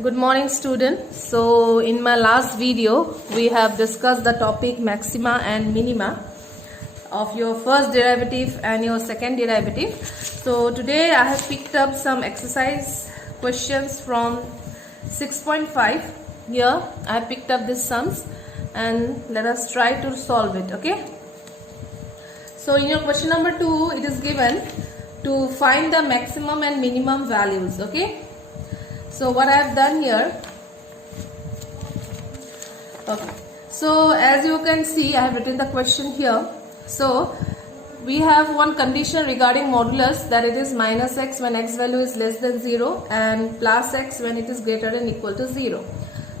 Good morning, students. So in my last video we have discussed the topic maxima and minima of your first derivative and your second derivative. So today I have picked up some exercise questions from 6.5. Here I have picked up these sums and let us try to solve it. Okay. So in your question number 2 it is given to find the maximum and minimum values. Okay. So what I have done here, okay, so as you can see I have written the question here. So we have one condition regarding modulus, that it is minus x when x value is less than 0 and plus x when it is greater than equal to 0.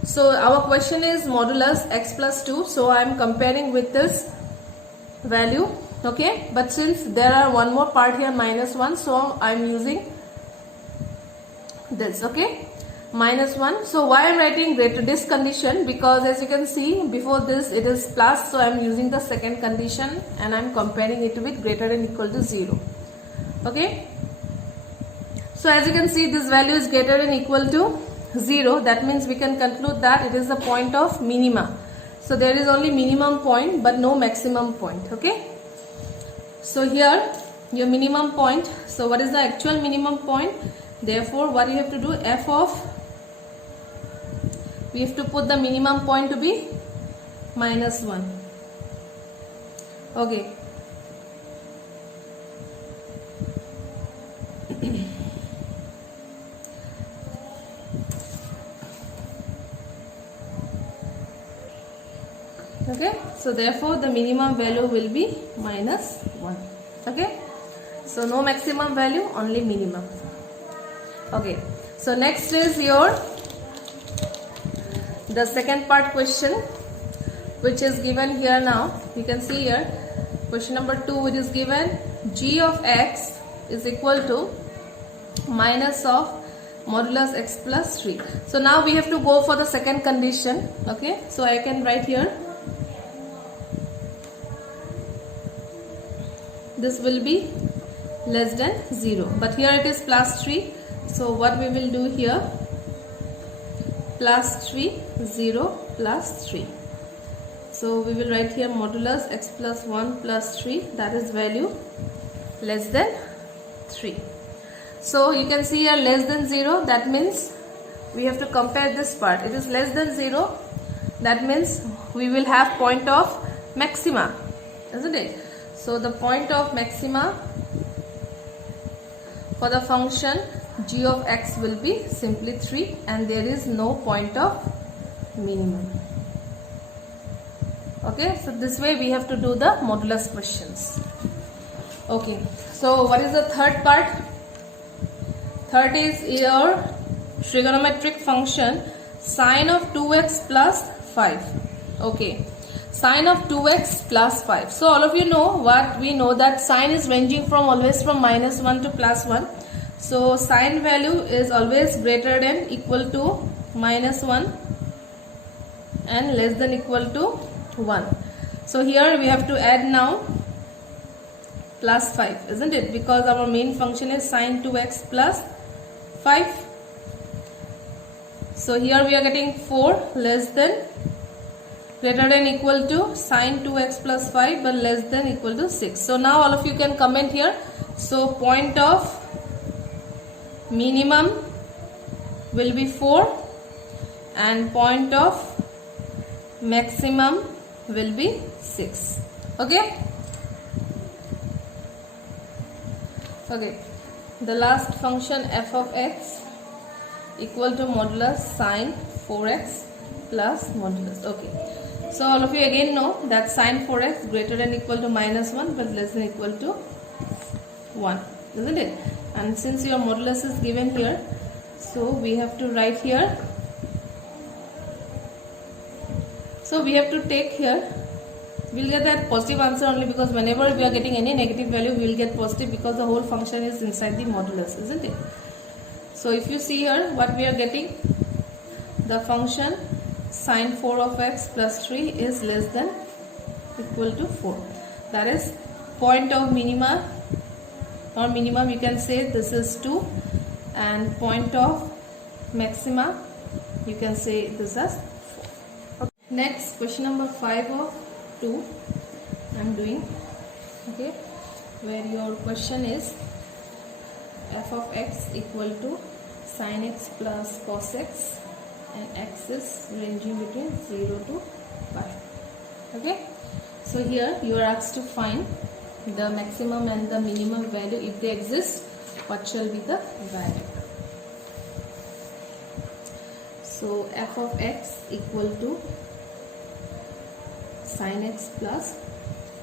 So our question is modulus x plus 2, so I am comparing with this value, okay, but since there are one more part here minus 1, so I am using this, okay, minus 1. So why I am writing greater this condition, because as you can see before this it is plus, so I am using the second condition and I am comparing it with greater than equal to 0. Okay, so as you can see this value is greater than equal to 0, that means we can conclude that it is the point of minima. So there is only minimum point but no maximum point. Okay, so here your minimum point, so what is the actual minimum point? Therefore what you have to do, we have to put the minimum point to be minus 1. Okay. Okay, so therefore the minimum value will be minus 1. Okay, so no maximum value, only minimum. Okay, so next is the second part question, which is given here. Now you can see here question number 2, it is given g of x is equal to minus of modulus x plus 3. So now we have to go for the second condition. Okay, so I can write here this will be less than 0, but here it is plus 3. So what we will do here, plus 3, 0, plus 3. So we will write here modulus x plus 1 plus 3, that is value less than 3. So you can see here less than 0, that means we have to compare this part. It is less than 0, that means we will have point of maxima, isn't it? So the point of maxima for the function g of x will be simply 3 and there is no point of minimum. Okay, so this way we have to do the modulus questions. Okay, so what is the third part? Third is your trigonometric function sine of 2x plus 5. Okay, sine of 2x plus 5. So all of you know what we know, that sine is ranging from always from minus 1 to plus 1. So sine value is always greater than equal to minus 1 and less than equal to 1. So here we have to add now plus 5, isn't it? Because our main function is sine 2x plus 5. So here we are getting 4 less than greater than equal to sine 2x plus 5 but less than equal to 6. So now all of you can comment here. So point of minimum will be 4 and point of maximum will be 6. Okay. Okay, the last function f of x equal to modulus sine 4x plus modulus. Okay, so all of you again know that sine 4x greater than equal to minus 1 but less than equal to 1, isn't it? And since your modulus is given here, so we have to write here. So we have to take here, we will get that positive answer only, because whenever we are getting any negative value we will get positive, because the whole function is inside the modulus, isn't it? So if you see here what we are getting, the function sine 4 of x plus 3 is less than equal to 4. That is point of minima or minimum, you can say this is 2, and point of maxima you can say this as 4. Okay. Next, question number 5 of 2 I'm doing, okay, where your question is f of x equal to sin x plus cos x and x is ranging between 0 to pi. Okay, so here you are asked to find the maximum and the minimum value. If they exist, what shall be the value? So f of x equal to sin x plus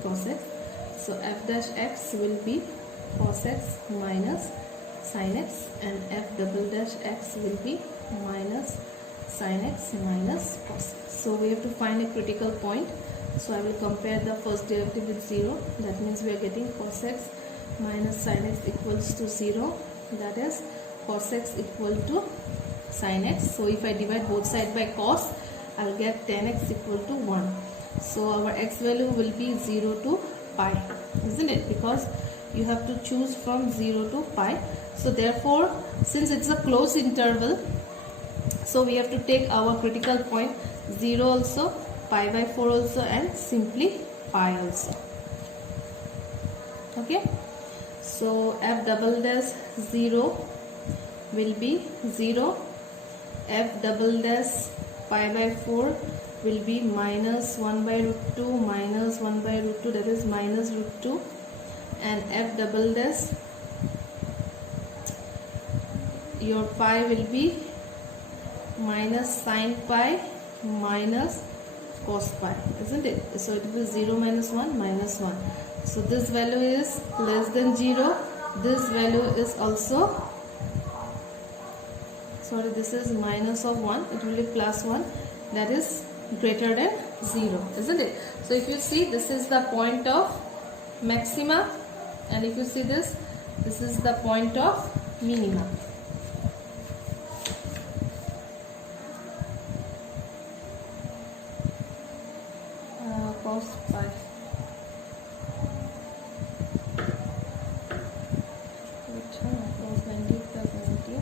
cos x. So f dash x will be cos x minus sin x, and f double dash x will be minus sin x minus cos x. So we have to find a critical point. So I will compare the first derivative with 0. That means we are getting cos x minus sin x equals to 0. That is cos x equal to sin x. So if I divide both sides by cos, I will get tan x equal to 1. So our x value will be 0 to pi, isn't it? Because you have to choose from 0 to pi. So therefore, since it's a closed interval, so we have to take our critical point 0 also, pi by 4 also, and simply pi also. Okay, so f double dash 0 will be 0, f double dash pi by 4 will be minus 1 by root 2 minus 1 by root 2, that is minus root 2, and f double dash your pi will be minus sin pi minus cos pi, isn't it? So it will be 0 minus 1 minus 1. So this value is less than 0. This value is also, sorry, this is minus of 1. It will be plus 1. That is greater than 0, isn't it? So if you see, this is the point of maxima, and if you see this is the point of minima. Cos pi. Cos 90 plus 90.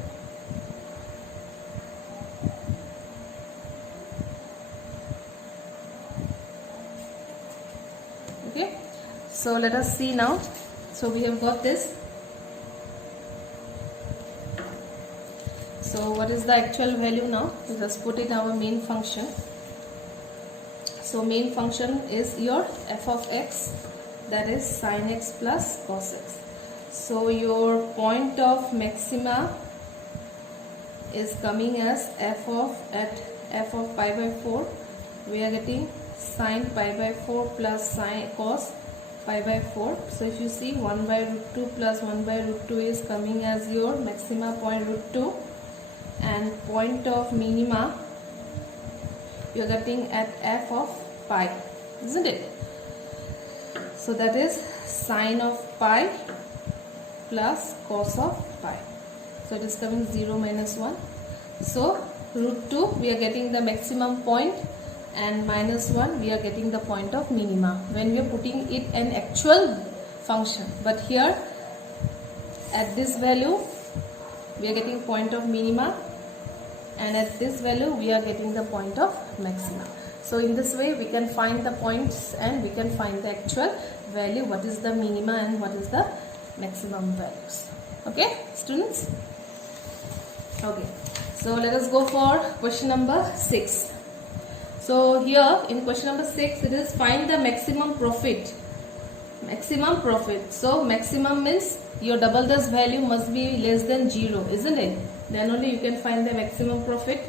Okay, so let us see now. So we have got this. So what is the actual value now? We just put in our main function. So main function is your f of x, that is sin x plus cos x. So your point of maxima is coming as f of pi by 4. We are getting sin pi by 4 plus sin cos pi by 4. So if you see, 1 by root 2 plus 1 by root 2 is coming as your maxima point root 2, and point of minima you are getting at f of pi, isn't it? So that is sine of pi plus cos of pi. So it is coming 0 minus 1. So root 2 we are getting the maximum point, and minus 1 we are getting the point of minima when we are putting it an actual function. But here at this value we are getting point of minima, and at this value we are getting the point of maxima. So in this way we can find the points and we can find the actual value, what is the minima and what is the maximum values. Okay, students? Okay, so let us go for question number 6. So here in question number 6 it is find the maximum profit. Maximum profit. So maximum means your double dash value must be less than 0, isn't it? Then only you can find the maximum profit.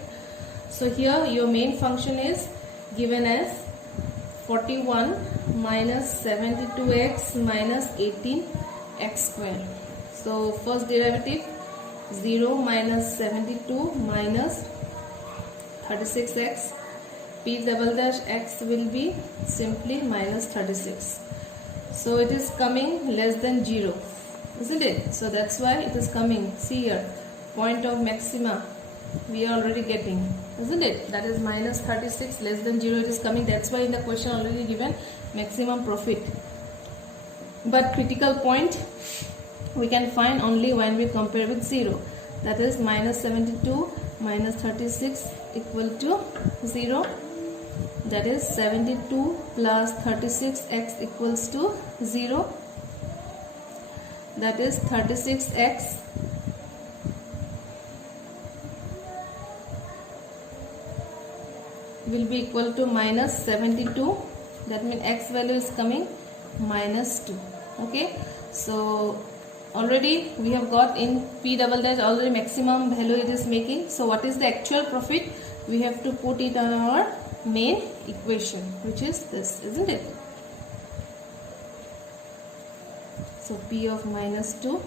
So here your main function is given as 41 minus 72x minus 18x square. So first derivative 0 minus 72 minus 36x, p double dash x will be simply minus 36. So it is coming less than 0, isn't it? So that's why it is coming. See here, point of maxima we are already getting, isn't it? That is minus 36, less than 0 it is coming. That's why in the question already given maximum profit. But critical point we can find only when we compare with 0. That is minus 72 minus 36 equal to 0. That is 72 plus 36x equals to 0. That is 36x will be equal to minus 72. That means x value is coming minus 2. Okay, so already we have got in P double dash already maximum value it is making. So what is the actual profit? We have to put it on our main equation, which is this, isn't it? So P of minus 2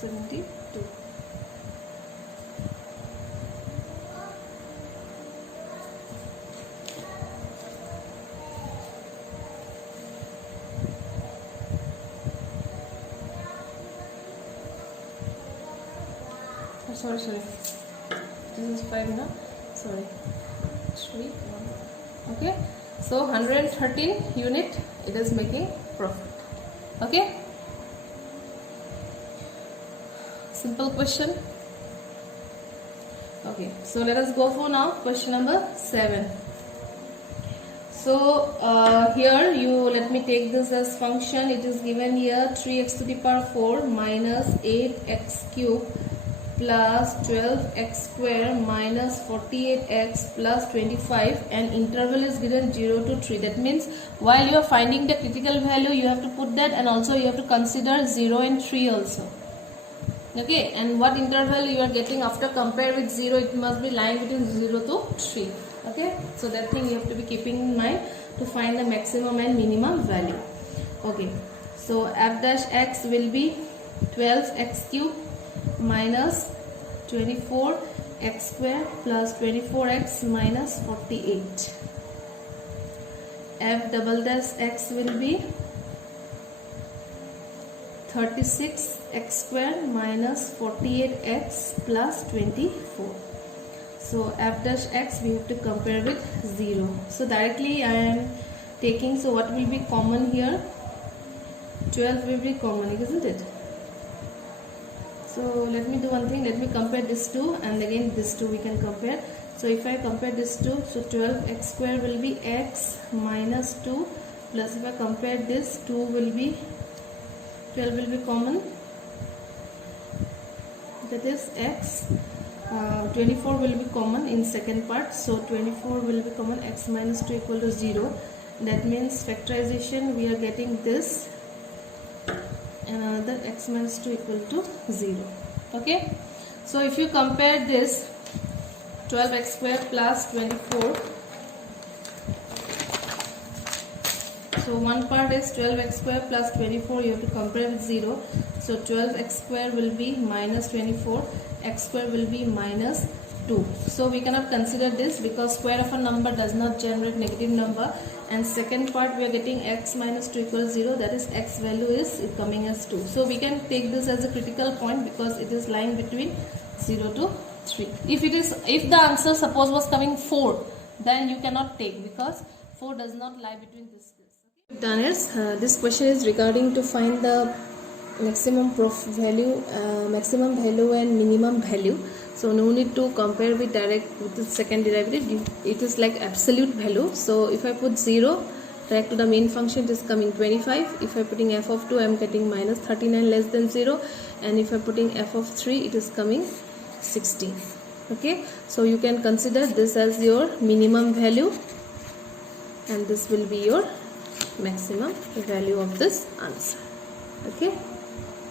72. Oh, sorry, this is 5 now. Sorry, 3. Okay, so 113 unit it is making profit. Okay, simple question. Okay, so let us go for now question number 7. So here you let me take this as function. It is given here 3x to the power 4 minus 8x cube plus 12x square minus 48x plus 25, and interval is given 0 to 3. That means while you are finding the critical value you have to put that, and also you have to consider 0 and 3 also. Okay, and what interval you are getting after compare with 0, it must be lying between 0 to 3. Okay, so that thing you have to be keeping in mind to find the maximum and minimum value. Okay, so f dash x will be 12x cube minus 24x square plus 24x minus 48. F double dash x will be 36x square minus 48x plus 24. So f dash x we have to compare with 0. So directly I am taking, so what will be common here? 12 will be common, isn't it? So let me do one thing, let me compare this 2 and again this 2 we can compare. So if I compare this 2, so 12x square will be x minus 2, plus if I compare this 2 will be 12 will be common, that is x. 24 will be common in second part, so 24 will be common, x minus 2 equal to 0. That means factorization we are getting this and another x minus 2 equal to 0. Okay, so if you compare this 12x square plus 24, so one part is 12x square plus 24, you have to compare with 0. So 12x square will be minus 24, x square will be minus 2. So we cannot consider this because square of a number does not generate negative number. And second part we are getting x minus 2 equals 0, that is x value is coming as 2. So we can take this as a critical point because it is lying between 0 to 3. If the answer suppose was coming 4, then you cannot take because 4 does not lie between this. Done is this question is regarding to find the maximum value and minimum value. So no need to compare with the second derivative. It is like absolute value. So if I put 0 direct to the main function, it is coming 25. If I putting f of 2, I am getting minus 39 less than 0, and if I putting f of 3, it is coming 16. Okay, so you can consider this as your minimum value and this will be your maximum value of this answer. Okay.